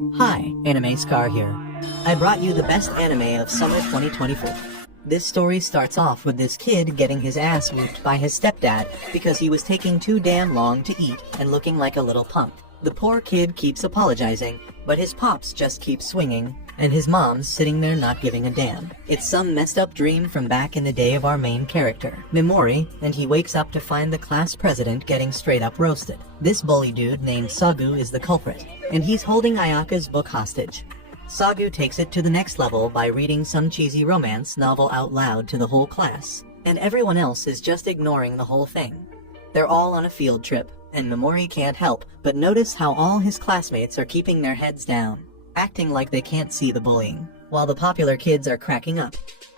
Hi, Anime Scar here. I brought you the best anime of summer 2024. This story starts off with this kid getting his ass whooped by his stepdad because he was taking too damn long to eat and looking like a little punk. The poor kid keeps apologizing, but his pops just keep swinging, and his mom's sitting there not giving a damn. It's some messed up dream from back in the day of our main character, Mimori, and he wakes up to find the class president getting straight up roasted. This bully dude named Sagu is the culprit, and he's holding Ayaka's book hostage. Sagu takes it to the next level by reading some cheesy romance novel out loud to the whole class, and everyone else is just ignoring the whole thing. They're all on a field trip, and Mimori can't help but notice how all his classmates are keeping their heads down, acting like they can't see the bullying, while the popular kids are cracking up.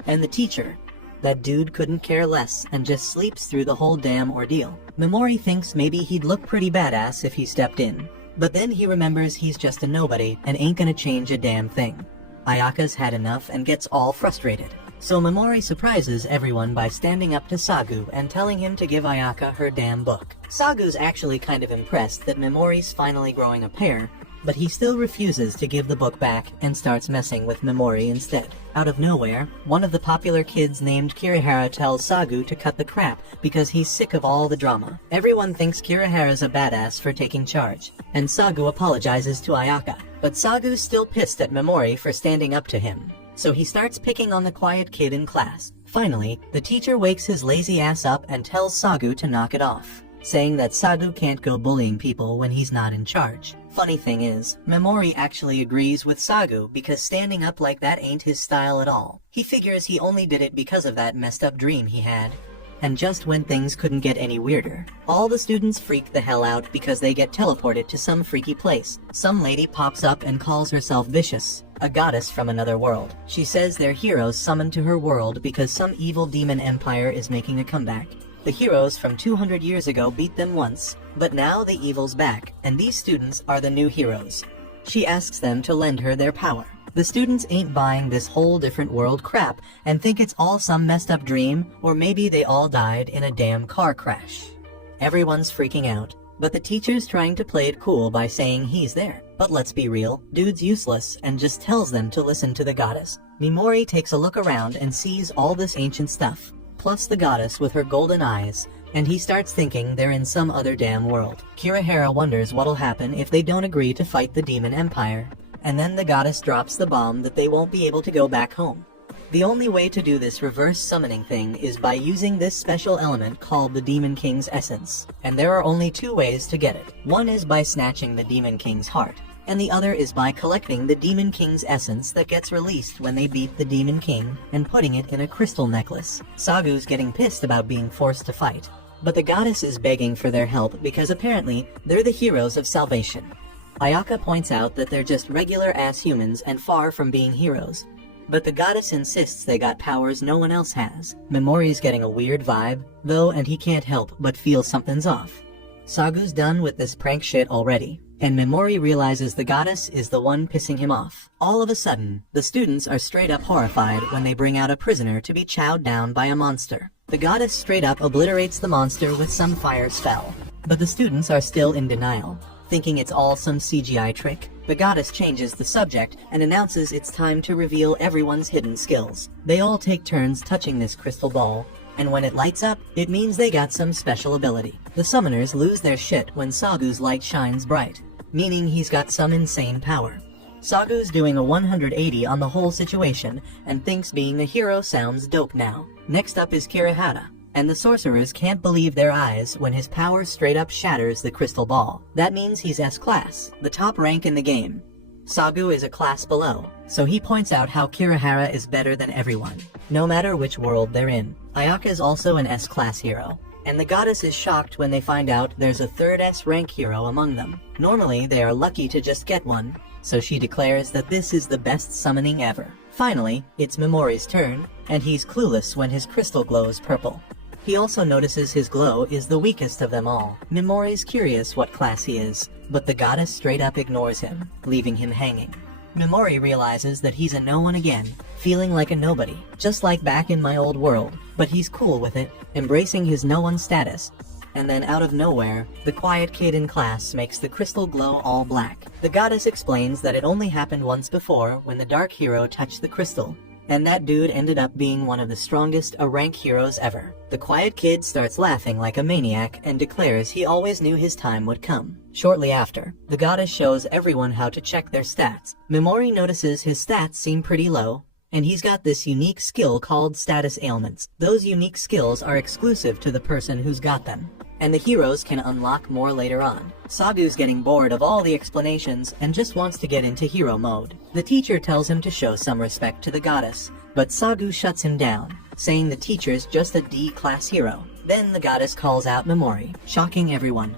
And the teacher, that dude couldn't care less and just sleeps through the whole damn ordeal. Mimori thinks maybe he'd look pretty badass if he stepped in, but then he remembers he's just a nobody and ain't gonna change a damn thing. Ayaka's had enough and gets all frustrated. So Mimori surprises everyone by standing up to Sagu and telling him to give Ayaka her damn book. Sagu's actually kind of impressed that Mimori's finally growing a pair, but he still refuses to give the book back and starts messing with Mimori instead. Out of nowhere, one of the popular kids named Kirihara tells Sagu to cut the crap because he's sick of all the drama. Everyone thinks Kirihara's a badass for taking charge, and Sagu apologizes to Ayaka, but Sagu's still pissed at Mimori for standing up to him. So he starts picking on the quiet kid in class. Finally, the teacher wakes his lazy ass up and tells Sagu to knock it off, saying that Sagu can't go bullying people when he's not in charge. Funny thing is, Mimori actually agrees with Sagu because standing up like that ain't his style at all. He figures he only did it because of that messed up dream he had. And just when things couldn't get any weirder, all the students freak the hell out because they get teleported to some freaky place. Some lady pops up and calls herself Vicious, a goddess from another world. She says they're heroes summoned to her world because some evil demon empire is making a comeback. The heroes from 200 years ago beat them once, but now the evil's back, and these students are the new heroes. She asks them to lend her their power. The students ain't buying this whole different world crap and think it's all some messed up dream, or maybe they all died in a damn car crash. Everyone's freaking out, but the teacher's trying to play it cool by saying he's there. But let's be real, dude's useless and just tells them to listen to the goddess. Mimori takes a look around and sees all this ancient stuff, plus the goddess with her golden eyes, and he starts thinking they're in some other damn world. Kirihara wonders what'll happen if they don't agree to fight the demon empire, and then the goddess drops the bomb that they won't be able to go back home. The only way to do this reverse summoning thing is by using this special element called the Demon King's essence, and there are only two ways to get it. One is by snatching the Demon King's heart, and the other is by collecting the Demon King's essence that gets released when they beat the Demon King and putting it in a crystal necklace. Sagu's getting pissed about being forced to fight, but the goddess is begging for their help because apparently they're the heroes of salvation. Ayaka points out that they're just regular-ass humans and far from being heroes, but the goddess insists they got powers no one else has. Mimori's getting a weird vibe, though, and he can't help but feel something's off. Sagu's done with this prank shit already, and Mimori realizes the goddess is the one pissing him off. All of a sudden, the students are straight up horrified when they bring out a prisoner to be chowed down by a monster. The goddess straight up obliterates the monster with some fire spell, but the students are still in denial, thinking it's all some CGI trick. The goddess changes the subject and announces it's time to reveal everyone's hidden skills. They all take turns touching this crystal ball, and when it lights up, it means they got some special ability. The summoners lose their shit when Sagu's light shines bright, meaning he's got some insane power. Sagu's doing a 180 on the whole situation and thinks being a hero sounds dope now. Next up is Kirihara, and the sorcerers can't believe their eyes when his power straight up shatters the crystal ball. That means he's S-class, the top rank in the game. Sagu is a class below, so he points out how Kirihara is better than everyone, no matter which world they're in. Ayaka is also an S-class hero, and the goddess is shocked when they find out there's a third S-rank hero among them. Normally, they are lucky to just get one, so she declares that this is the best summoning ever. Finally, it's Mimori's turn, and he's clueless when his crystal glows purple. He also notices his glow is the weakest of them all. Mimori's curious what class he is, but the goddess straight up ignores him, leaving him hanging. Mimori realizes that he's a no one again, feeling like a nobody, just like back in my old world, but he's cool with it, embracing his no one status. and then out of nowhere, the quiet kid in class makes the crystal glow all black. The goddess explains that it only happened once before when the dark hero touched the crystal, and that dude ended up being one of the strongest A-rank heroes ever. The quiet kid starts laughing like a maniac and declares he always knew his time would come. Shortly after, the goddess shows everyone how to check their stats. Memori notices his stats seem pretty low, and he's got this unique skill called status ailments. Those unique skills are exclusive to the person who's got them, and the heroes can unlock more later on. Sagu's getting bored of all the explanations and just wants to get into hero mode. The teacher tells him to show some respect to the goddess, but Sagu shuts him down, saying the teacher's just a D-class hero. Then the goddess calls out Memori, shocking everyone.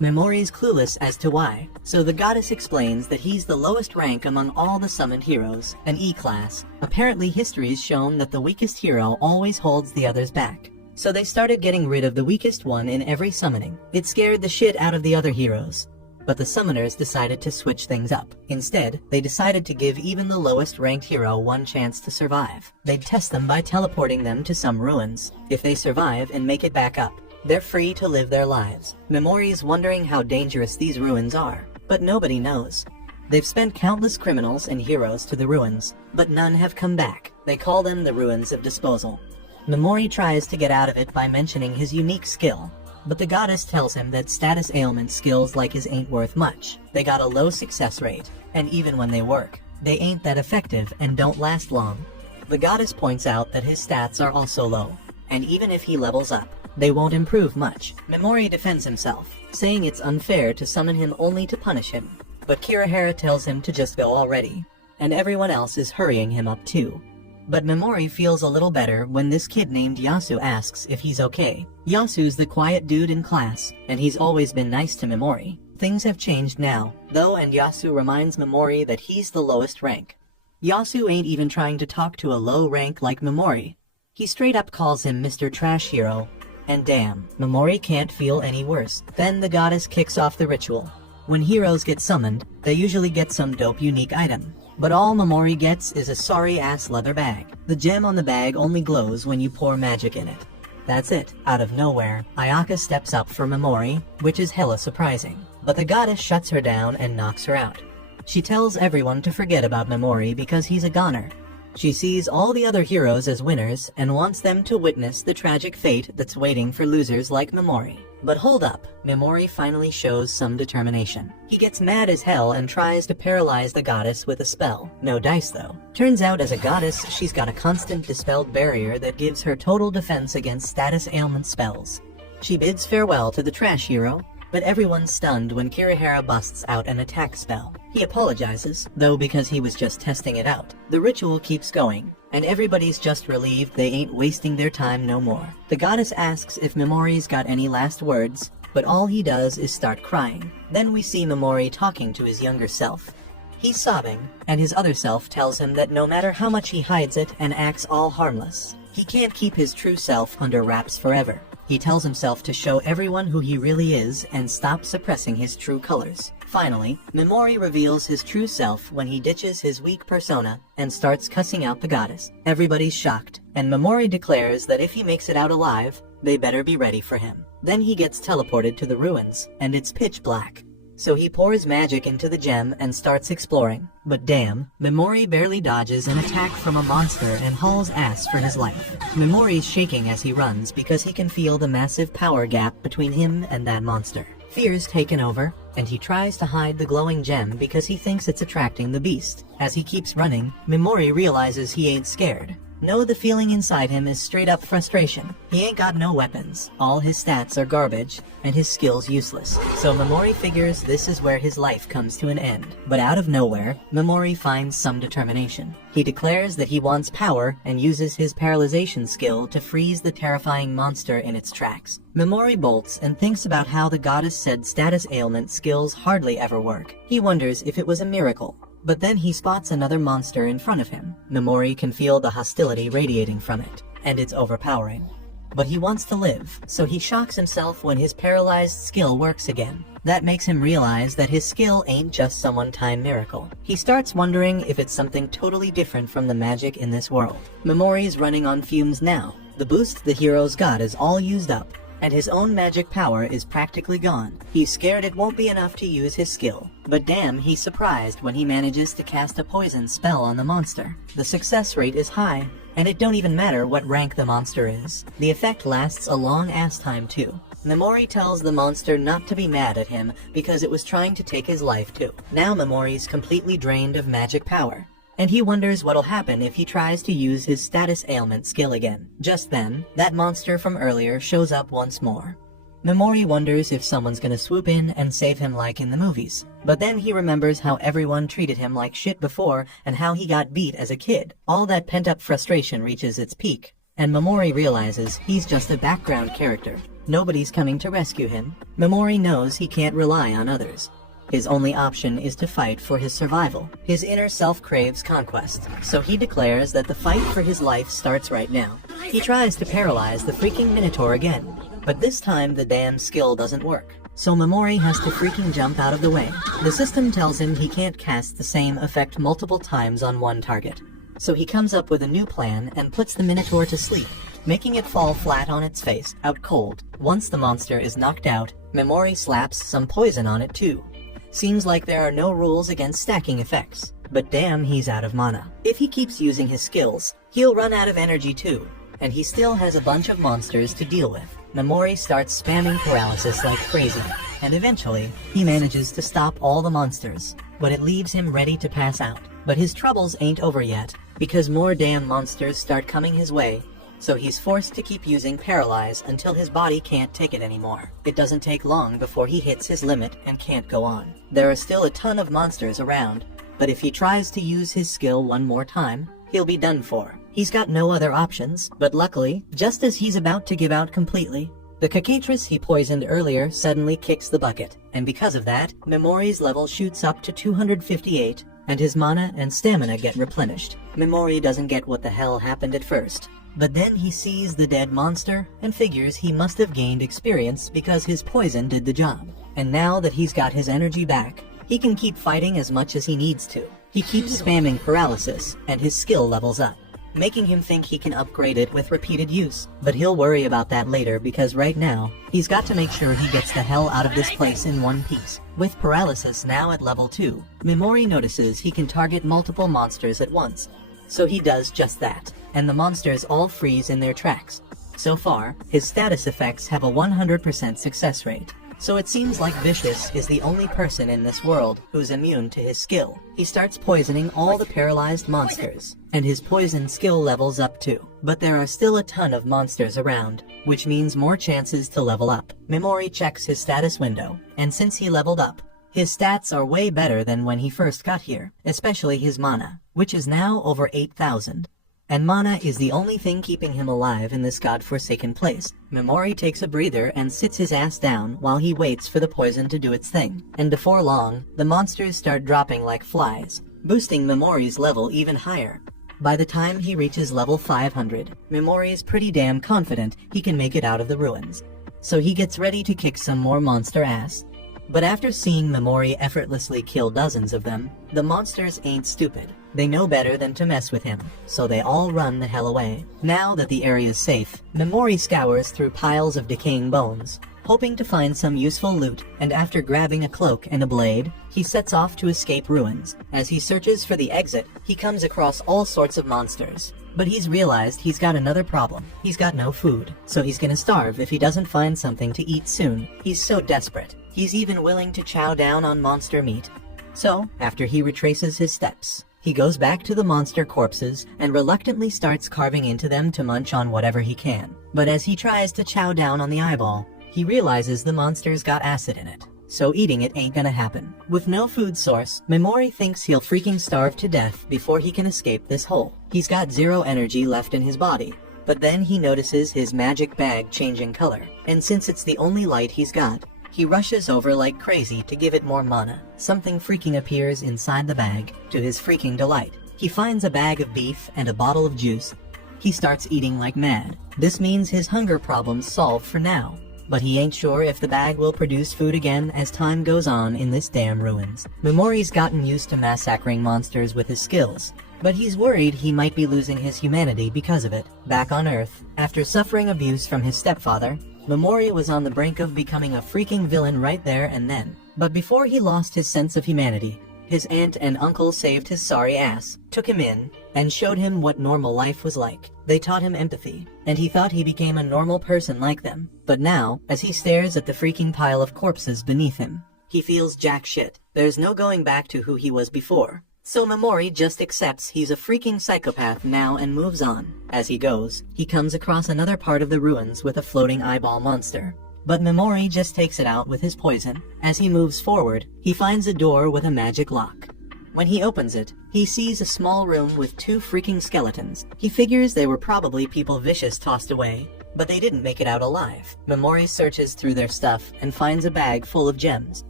Memori's clueless as to why, so the goddess explains that he's the lowest rank among all the summoned heroes, an E-class. Apparently history's shown that the weakest hero always holds the others back, so they started getting rid of the weakest one in every summoning. It scared the shit out of the other heroes, but the summoners decided to switch things up. Instead, they decided to give even the lowest ranked hero one chance to survive. They'd test them by teleporting them to some ruins. If they survive and make it back up, they're free to live their lives. Memori's wondering how dangerous these ruins are, but nobody knows. They've sent countless criminals and heroes to the ruins, but none have come back. They call them the Ruins of Disposal. Memori tries to get out of it by mentioning his unique skill, but the goddess tells him that status ailment skills like his ain't worth much. They got a low success rate, and even when they work, they ain't that effective and don't last long. The goddess points out that his stats are also low, and even if he levels up, they won't improve much. Memori defends himself, saying it's unfair to summon him only to punish him, but Kirihara tells him to just go already, and everyone else is hurrying him up too. But Memori feels a little better when this kid named Yasu asks if he's okay. Yasu's the quiet dude in class, and he's always been nice to Memori. Things have changed now, though, and Yasu reminds Memori that he's the lowest rank. Yasu ain't even trying to talk to a low rank like Memori. He straight up calls him Mr. Trash Hero, and damn, Memori can't feel any worse. Then the goddess kicks off the ritual. When heroes get summoned, they usually get some dope unique item, but all Memori gets is a sorry-ass leather bag. The gem on the bag only glows when you pour magic in it. That's it. Out of nowhere, Ayaka steps up for Memori, which is hella surprising, but the goddess shuts her down and knocks her out. She tells everyone to forget about Memori because he's a goner. She sees all the other heroes as winners and wants them to witness the tragic fate that's waiting for losers like Memori. But hold up, Memori finally shows some determination. He gets mad as hell and tries to paralyze the goddess with a spell. No dice though. Turns out as a goddess, she's got a constant dispelled barrier that gives her total defense against status ailment spells. She bids farewell to the trash hero, but everyone's stunned when Kirihara busts out an attack spell. He apologizes, though because he was just testing it out. The ritual keeps going, and everybody's just relieved they ain't wasting their time no more. The goddess asks if Memori's got any last words, but all he does is start crying. Then we see Memori talking to his younger self. He's sobbing, and his other self tells him that no matter how much he hides it and acts all harmless, he can't keep his true self under wraps forever. He tells himself to show everyone who he really is and stop suppressing his true colors. Finally, Memori reveals his true self when he ditches his weak persona and starts cussing out the goddess. Everybody's shocked, and Memori declares that if he makes it out alive, they better be ready for him. Then he gets teleported to the ruins, and it's pitch black. So he pours magic into the gem and starts exploring. But damn, Memori barely dodges an attack from a monster and hauls ass for his life. Memori's shaking as he runs because he can feel the massive power gap between him and that monster. Fear's taken over, and he tries to hide the glowing gem because he thinks it's attracting the beast. As he keeps running, Memori realizes he ain't scared. No, the feeling inside him is straight up frustration. He ain't got no weapons, all his stats are garbage, and his skills useless. So Memori figures this is where his life comes to an end. But out of nowhere, Memori finds some determination. He declares that he wants power and uses his paralyzation skill to freeze the terrifying monster in its tracks. Memori bolts and thinks about how the goddess said status ailment skills hardly ever work. He wonders if it was a miracle. But then he spots another monster in front of him. Memori can feel the hostility radiating from it, and it's overpowering. But he wants to live, so he shocks himself when his paralyzed skill works again. That makes him realize that his skill ain't just some one-time miracle. He starts wondering if it's something totally different from the magic in this world. Memori's running on fumes now. The boost the heroes got is all used up, and his own magic power is practically gone. He's scared it won't be enough to use his skill, but damn, he's surprised when he manages to cast a poison spell on the monster. The success rate is high, and it don't even matter what rank the monster is. The effect lasts a long ass time too. Memori tells the monster not to be mad at him because it was trying to take his life too. Now Memori's completely drained of magic power, and he wonders what'll happen if he tries to use his status ailment skill again. Just then, that monster from earlier shows up once more. Memori wonders if someone's gonna swoop in and save him like in the movies. But then he remembers how everyone treated him like shit before and how he got beat as a kid. All that pent-up frustration reaches its peak, and Memori realizes he's just a background character. Nobody's coming to rescue him. Memori knows he can't rely on others. His only option is to fight for his survival. His inner self craves conquest, so he declares that the fight for his life starts right now. He tries to paralyze the freaking Minotaur again, but this time the damn skill doesn't work. So Memori has to freaking jump out of the way. The system tells him he can't cast the same effect multiple times on one target. So he comes up with a new plan and puts the Minotaur to sleep, making it fall flat on its face, out cold. Once the monster is knocked out, Memori slaps some poison on it too. Seems like there are no rules against stacking effects, but damn, he's out of mana. If he keeps using his skills, he'll run out of energy too, and he still has a bunch of monsters to deal with. Memori starts spamming paralysis like crazy, and eventually, he manages to stop all the monsters, but it leaves him ready to pass out. But his troubles ain't over yet, because more damn monsters start coming his way, so he's forced to keep using Paralyze until his body can't take it anymore. It doesn't take long before he hits his limit and can't go on. There are still a ton of monsters around, but if he tries to use his skill one more time, he'll be done for. He's got no other options, but luckily, just as he's about to give out completely, the cockatrice he poisoned earlier suddenly kicks the bucket, and because of that, Memori's level shoots up to 258, and his mana and stamina get replenished. Memori doesn't get what the hell happened at first, but then he sees the dead monster and figures he must have gained experience because his poison did the job. And now that he's got his energy back, he can keep fighting as much as he needs to. He keeps spamming paralysis, and his skill levels up, making him think he can upgrade it with repeated use. But he'll worry about that later because right now, he's got to make sure he gets the hell out of this place in one piece. With paralysis now at level 2, Memori notices he can target multiple monsters at once. So he does just that, and the monsters all freeze in their tracks. So far, his status effects have a 100% success rate. So it seems like Vicious is the only person in this world who's immune to his skill. He starts poisoning all the paralyzed monsters, and his poison skill levels up too. But there are still a ton of monsters around, which means more chances to level up. Memori checks his status window, and since he leveled up, his stats are way better than when he first got here, especially his mana, which is now over 8,000. And mana is the only thing keeping him alive in this godforsaken place. Memori takes a breather and sits his ass down while he waits for the poison to do its thing. And before long, the monsters start dropping like flies, boosting Memori's level even higher. By the time he reaches level 500, Memori is pretty damn confident he can make it out of the ruins. So he gets ready to kick some more monster ass. But after seeing Memori effortlessly kill dozens of them, the monsters ain't stupid. They know better than to mess with him, so they all run the hell away. Now that the area's safe, Memori scours through piles of decaying bones, hoping to find some useful loot, and after grabbing a cloak and a blade, he sets off to escape ruins. As he searches for the exit, he comes across all sorts of monsters. But he's realized he's got another problem. He's got no food, so he's gonna starve if he doesn't find something to eat soon. He's so desperate. He's even willing to chow down on monster meat. So, after he retraces his steps, he goes back to the monster corpses and reluctantly starts carving into them to munch on whatever he can. But as he tries to chow down on the eyeball, he realizes the monster's got acid in it, so eating it ain't gonna happen. With no food source, Memori thinks he'll freaking starve to death before he can escape this hole. He's got 0 energy left in his body, but then he notices his magic bag changing color, and since it's the only light he's got, he rushes over like crazy to give it more mana. Something freaking appears inside the bag, to his freaking delight. He finds a bag of beef and a bottle of juice. He starts eating like mad. This means his hunger problem's solved for now, but he ain't sure if the bag will produce food again as time goes on in this damn ruins. Memori's gotten used to massacring monsters with his skills, but he's worried he might be losing his humanity because of it. Back on Earth, after suffering abuse from his stepfather, Memori was on the brink of becoming a freaking villain right there and then. But before he lost his sense of humanity, his aunt and uncle saved his sorry ass, took him in, and showed him what normal life was like. They taught him empathy, and he thought he became a normal person like them. But now, as he stares at the freaking pile of corpses beneath him, he feels jack shit. There's no going back to who he was before. So Memori just accepts he's a freaking psychopath now and moves on. As he goes, he comes across another part of the ruins with a floating eyeball monster. But Memori just takes it out with his poison. As he moves forward, he finds a door with a magic lock. When he opens it, he sees a small room with 2 freaking skeletons. He figures they were probably people Vicious tossed away, but they didn't make it out alive. Memori searches through their stuff and finds a bag full of gems.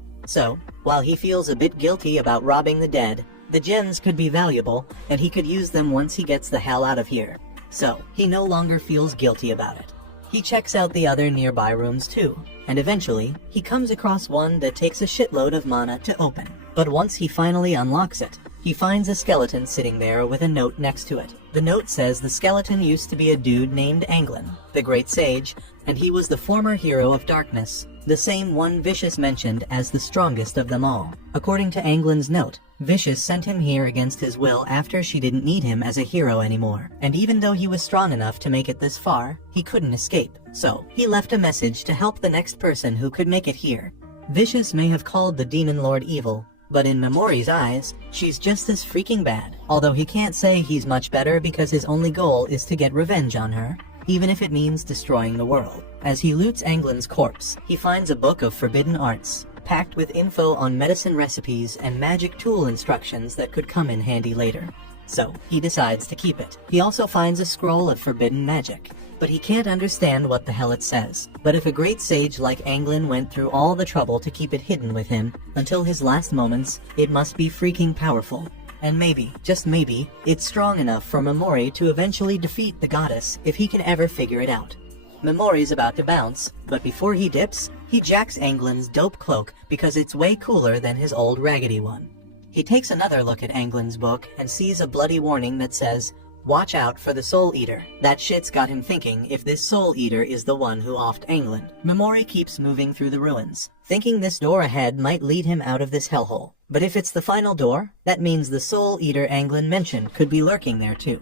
So, while he feels a bit guilty about robbing the dead, the gems could be valuable, and he could use them once he gets the hell out of here. So, he no longer feels guilty about it. He checks out the other nearby rooms too, and eventually, he comes across one that takes a shitload of mana to open. But once he finally unlocks it, he finds a skeleton sitting there with a note next to it. The note says the skeleton used to be a dude named Anglin, the Great Sage, and he was the former hero of darkness, the same one Vicious mentioned as the strongest of them all. According to Anglin's note, Vicious sent him here against his will after she didn't need him as a hero anymore, and even though he was strong enough to make it this far, he couldn't escape. So, he left a message to help the next person who could make it here. Vicious may have called the Demon Lord evil, but in Memori's eyes, she's just as freaking bad. Although he can't say he's much better because his only goal is to get revenge on her, even if it means destroying the world. As he loots Anglin's corpse, he finds a book of forbidden arts, packed with info on medicine recipes and magic tool instructions that could come in handy later. So, he decides to keep it. He also finds a scroll of forbidden magic, but he can't understand what the hell it says. But if a great sage like Anglin went through all the trouble to keep it hidden with him until his last moments, it must be freaking powerful. And maybe, just maybe, it's strong enough for Memori to eventually defeat the goddess if he can ever figure it out. Memori's about to bounce, but before he dips, he jacks Anglin's dope cloak because it's way cooler than his old raggedy one. He takes another look at Anglin's book and sees a bloody warning that says, "Watch out for the Soul Eater." That shit's got him thinking if this Soul Eater is the one who offed Anglin. Memori keeps moving through the ruins, thinking this door ahead might lead him out of this hellhole. But if it's the final door, that means the Soul Eater Anglin mentioned could be lurking there too.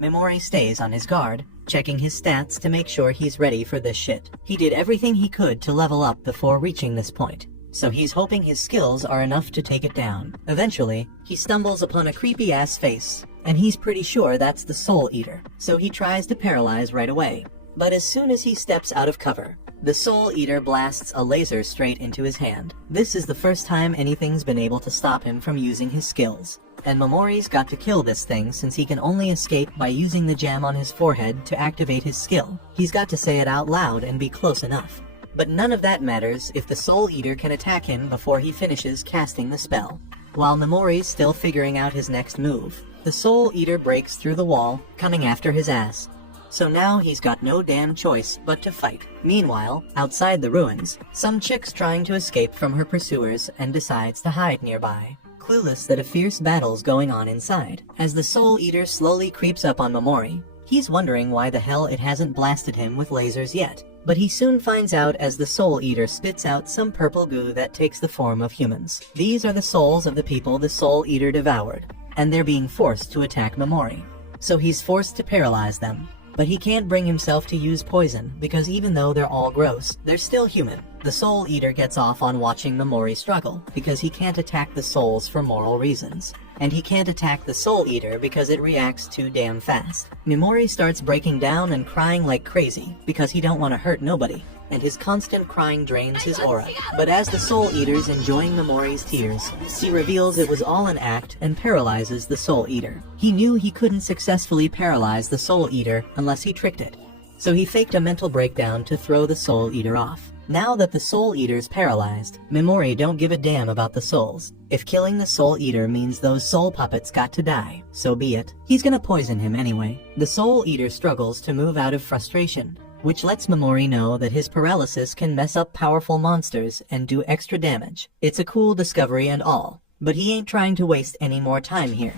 Memori stays on his guard, checking his stats to make sure he's ready for this shit. He did everything he could to level up before reaching this point, so he's hoping his skills are enough to take it down. Eventually, he stumbles upon a creepy-ass face, and he's pretty sure that's the Soul Eater, so he tries to paralyze right away. But as soon as he steps out of cover, the Soul Eater blasts a laser straight into his hand. This is the first time anything's been able to stop him from using his skills. And Memori's got to kill this thing since he can only escape by using the gem on his forehead to activate his skill. He's got to say it out loud and be close enough. But none of that matters if the Soul Eater can attack him before he finishes casting the spell. While Memori's still figuring out his next move, the Soul Eater breaks through the wall, coming after his ass. So now he's got no damn choice but to fight. Meanwhile, outside the ruins, some chick's trying to escape from her pursuers and decides to hide nearby, clueless that a fierce battle's going on inside. As the Soul Eater slowly creeps up on Memori, he's wondering why the hell it hasn't blasted him with lasers yet. But he soon finds out as the Soul Eater spits out some purple goo that takes the form of humans. These are the souls of the people the Soul Eater devoured, and they're being forced to attack Memori. So he's forced to paralyze them. But he can't bring himself to use poison, because even though they're all gross, they're still human. The Soul Eater gets off on watching Memori struggle, because he can't attack the souls for moral reasons. And he can't attack the Soul Eater because it reacts too damn fast. Memori starts breaking down and crying like crazy, because he don't want to hurt nobody, and his constant crying drains his aura. But as the Soul Eater's enjoying Memori's tears, he reveals it was all an act and paralyzes the Soul Eater. He knew he couldn't successfully paralyze the Soul Eater unless he tricked it, so he faked a mental breakdown to throw the Soul Eater off. Now that the Soul Eater's paralyzed, Memori don't give a damn about the souls. If killing the Soul Eater means those soul puppets got to die, so be it. He's gonna poison him anyway. The Soul Eater struggles to move out of frustration, which lets Memori know that his paralysis can mess up powerful monsters and do extra damage. It's a cool discovery and all, but he ain't trying to waste any more time here.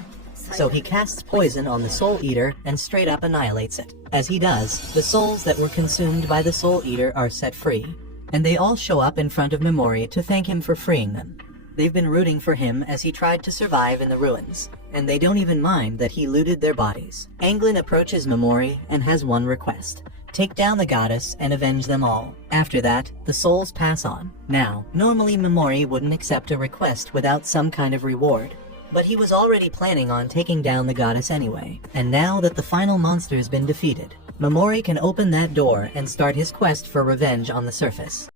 So he casts poison on the Soul Eater and straight up annihilates it. As he does, the souls that were consumed by the Soul Eater are set free, and they all show up in front of Memori to thank him for freeing them. They've been rooting for him as he tried to survive in the ruins, and they don't even mind that he looted their bodies. Anglin approaches Memori and has one request: take down the goddess and avenge them all. After that, the souls pass on. Now, normally Memori wouldn't accept a request without some kind of reward, but he was already planning on taking down the goddess anyway. And now that the final monster's been defeated, Memori can open that door and start his quest for revenge on the surface.